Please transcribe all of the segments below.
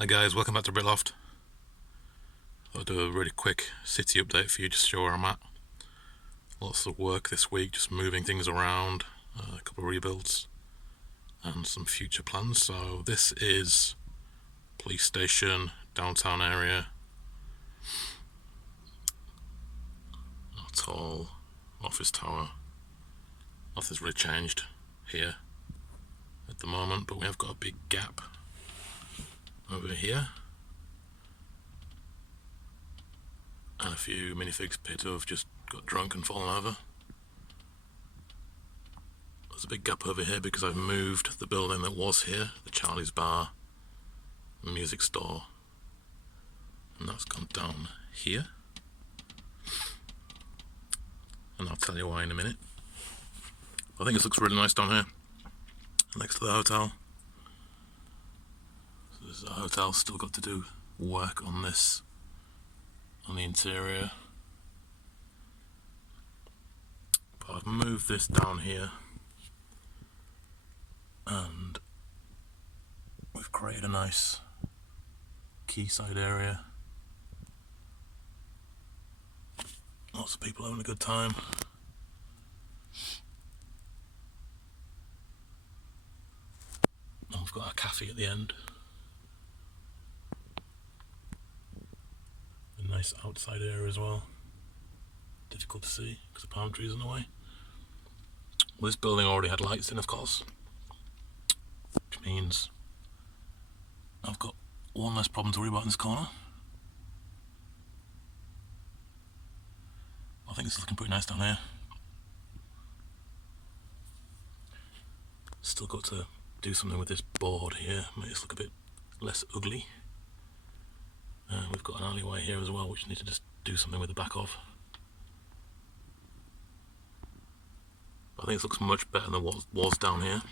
Hi guys, welcome back to Britloft. I'll do a really quick city update for you, just to show where I'm at. Lots of work this week, just moving things around, a couple of rebuilds, and some future plans. So this is police station, downtown area. A tall office tower. Nothing's really changed here at the moment, but we have got a big gap over here. And a few minifigs appear to have just got drunk and fallen over. There's a big gap over here because I've moved the building that was here, the Charlie's Bar, the music store, and that's gone down here. And I'll tell you why in a minute. I think this looks really nice down here, next to the hotel. So this is a hotel, still got to do work on this, on the interior. But I've moved this down here, and we've created a nice quayside area. Lots of people having a good time. And we've got a cafe at the end. A nice outside area as well. Difficult to see because of palm trees in the way. Well, this building already had lights in, of course, which means I've got one less problem to worry about in this corner. I think it's looking pretty nice down here. Still got to do something with this board here, make this look a bit less ugly. We've got an alleyway here as well, which I need to just do something with the back of. I think this looks much better than what was down here.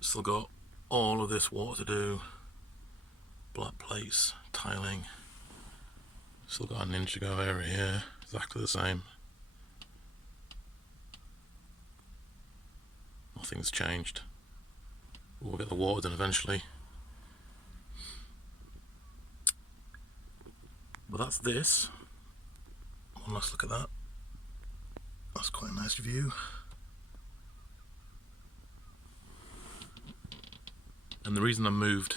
Still got all of this water to do, black plates, tiling. Still got an inch to go area here, exactly the same. Nothing's changed. We'll get the water done eventually. But that's this. One last look at that. That's quite a nice view. And the reason I moved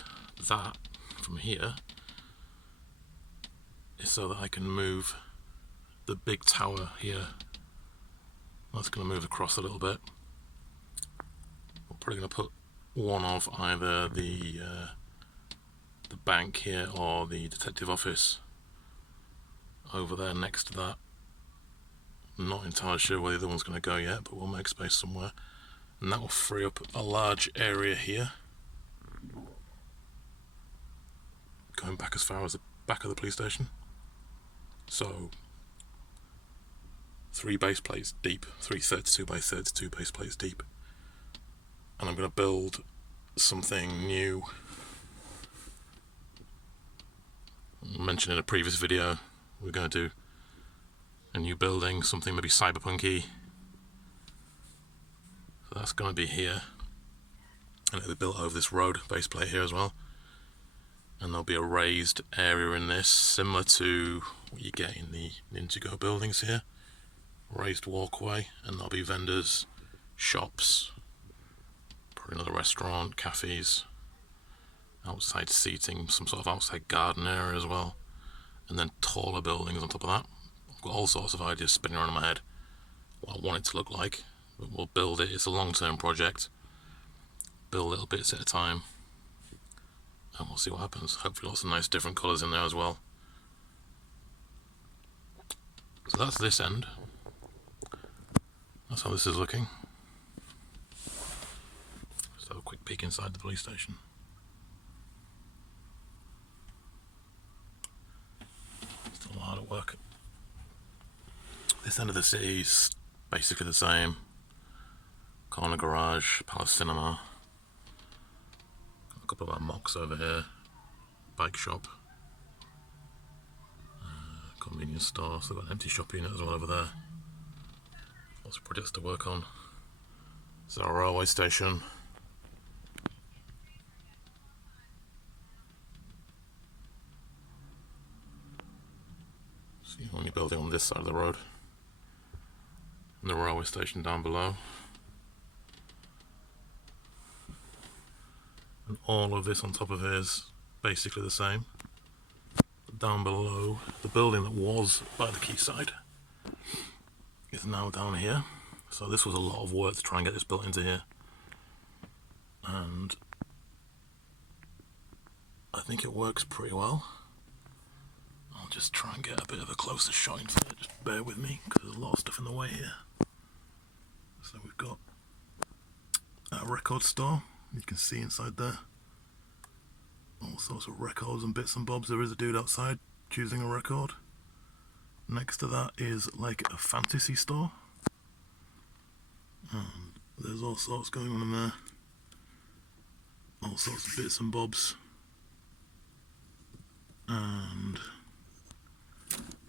that from here is so that I can move the big tower here. That's going to move across a little bit. We're probably going to put one of either the bank here or the detective office over there next to that. I'm not entirely sure where the other one's going to go yet, but we'll make space somewhere. And that will free up a large area here, going back as far as the back of the police station. So 3 base plates deep, 3 32 by 32 base plates deep. And I'm going to build something new. I mentioned in a previous video, we're going to do a new building, something maybe cyberpunky. So that's going to be here. And it'll be built over this road base plate here as well. And there'll be a raised area in this, similar to what you get in the Ninjago buildings here. Raised walkway, and there'll be vendors, shops, probably another restaurant, cafes, outside seating, some sort of outside garden area as well, and then taller buildings on top of that. I've got all sorts of ideas spinning around in my head what I want it to look like, but we'll build it. It's a long-term project. Build little bits at a time, and we'll see what happens. Hopefully lots of nice different colours in there as well. So that's this end. That's how this is looking. Let's have a quick peek inside the police station. Still a lot of work. This end of the city is basically the same. Corner garage, Palace Cinema. Got a couple of our mocks over here. Bike shop. Convenience store. So got an empty shop unit as well over there. Lots of projects to work on. This is our railway station. So you're only building on this side of the road. And the railway station down below. And all of this on top of it is basically the same. But down below, the building that was by the quayside is now down here. So this was a lot of work to try and get this built into here. And I think it works pretty well. I'll just try and get a bit of a closer shot into it, just bear with me, because there's a lot of stuff in the way here. So we've got a record store, you can see inside there. All sorts of records and bits and bobs. There is a dude outside choosing a record. Next to that is like a fantasy store. And there's all sorts going on in there. All sorts of bits and bobs. And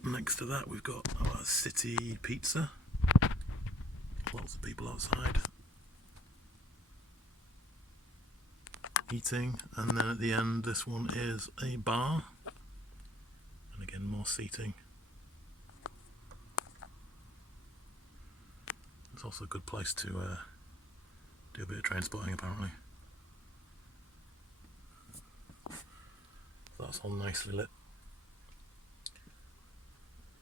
next to that we've got our city pizza. Lots of people outside eating, and then at the end this one is a bar, and again more seating. It's also a good place to do a bit of train spotting apparently. So that's all nicely lit.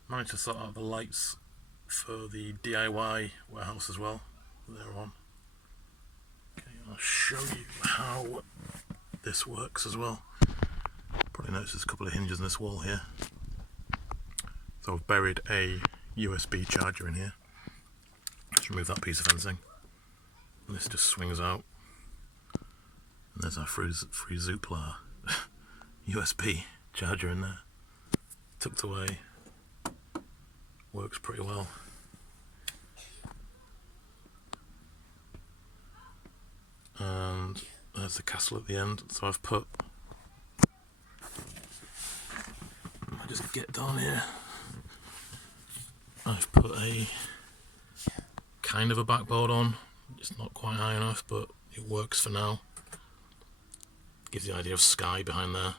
Managed to sort out the lights for the DIY warehouse as well. They're on. Okay, I'll show you how this works as well. Probably notice there's a couple of hinges in this wall here. So I've buried a USB charger in here. Just remove that piece of fencing. And this just swings out. And there's our free Zoopla USB charger in there. Tucked away. Works pretty well. And there's the castle at the end. So I've put, I just get down here. I've put a kind of a backboard on. It's not quite high enough, but it works for now. Gives the idea of sky behind there.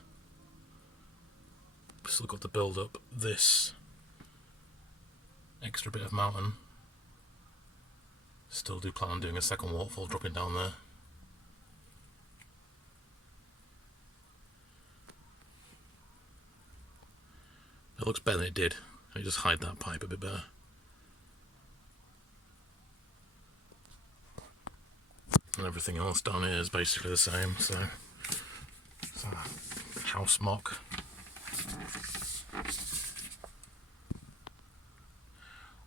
Still got to build up this extra bit of mountain. Still do plan on doing a second waterfall dropping down there. It looks better than it did. I just hide that pipe a bit better. And everything else down here is basically the same, so it's a house mock.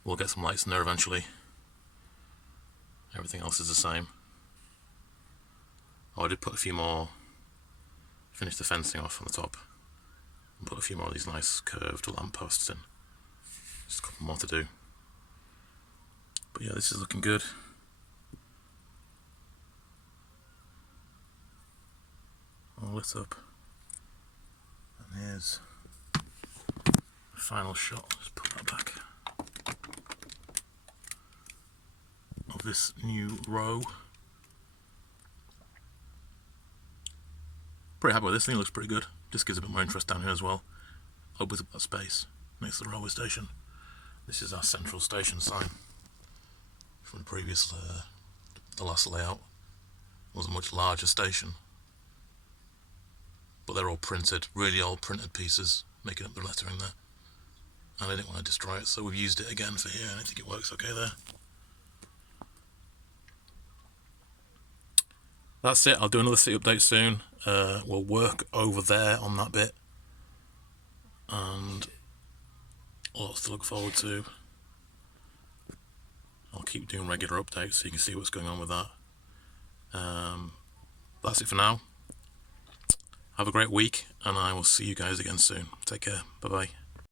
We'll get some lights in there eventually. Everything else is the same. Oh, I did put a few more, finish the fencing off on the top, and put a few more of these nice curved lampposts in. Just a couple more to do. But yeah, this is looking good. All lit up. And here's the final shot. Let's put that back. Of this new row. Pretty happy with this thing, looks pretty good. Just gives a bit more interest down here as well. Opens up that space next to the railway station. This is our central station sign from the previous, the last layout. It was a much larger station. But they're all printed, really old printed pieces, making up the lettering there. And I didn't want to destroy it, so we've used it again for here, and I think it works okay there. That's it, I'll do another city update soon. We'll work over there on that bit. And lots to look forward to. I'll keep doing regular updates so you can see what's going on with that. That's it for now. Have a great week, and I will see you guys again soon. Take care. Bye-bye.